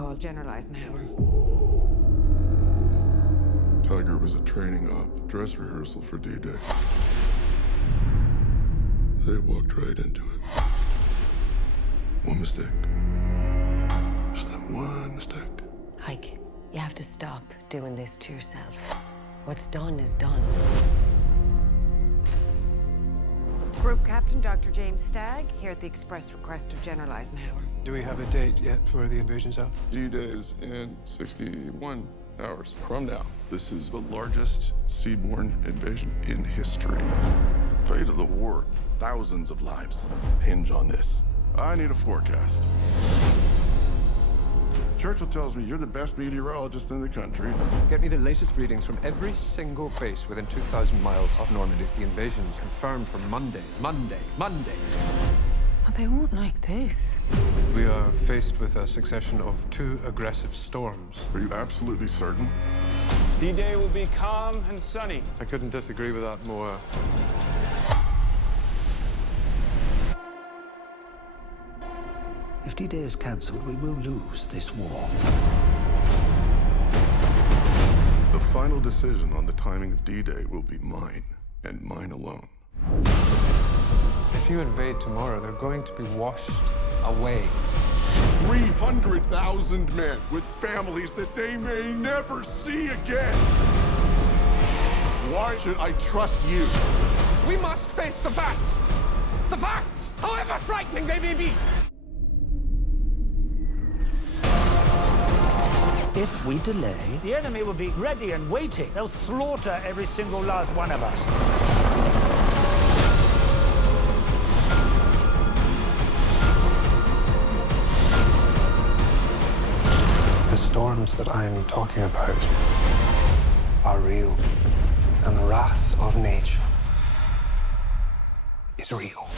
called Generalizenhower. Tiger was a training op, dress rehearsal for D-Day. They walked right into it. One mistake. Just that one mistake. Ike, you have to stop doing this to yourself. What's done is done. Group Captain Dr. James Stagg, here at the express request of Generalizenhower. Do we have a date yet for the invasion's out? D-Day is in 61 hours from now. This is the largest seaborne invasion in history. Fate of the war, thousands of lives hinge on this. I need a forecast. Churchill tells me you're the best meteorologist in the country. Get me the latest readings from every single base within 2,000 miles of Normandy. The invasion's confirmed for Monday. Oh, they won't like this. We are faced with a succession of 2 aggressive storms. Are you absolutely certain? D-Day will be calm and sunny. I couldn't disagree with that more. If D-Day is cancelled, we will lose this war. The final decision on the timing of D-Day will be mine, and mine alone. If you invade tomorrow, they're going to be washed away. 300,000 men with families that they may never see again. Why should I trust you? We must face the facts! The facts, however frightening they may be! If we delay, the enemy will be ready and waiting. They'll slaughter every single last one of us. The storms that I'm talking about are real, and the wrath of nature is real.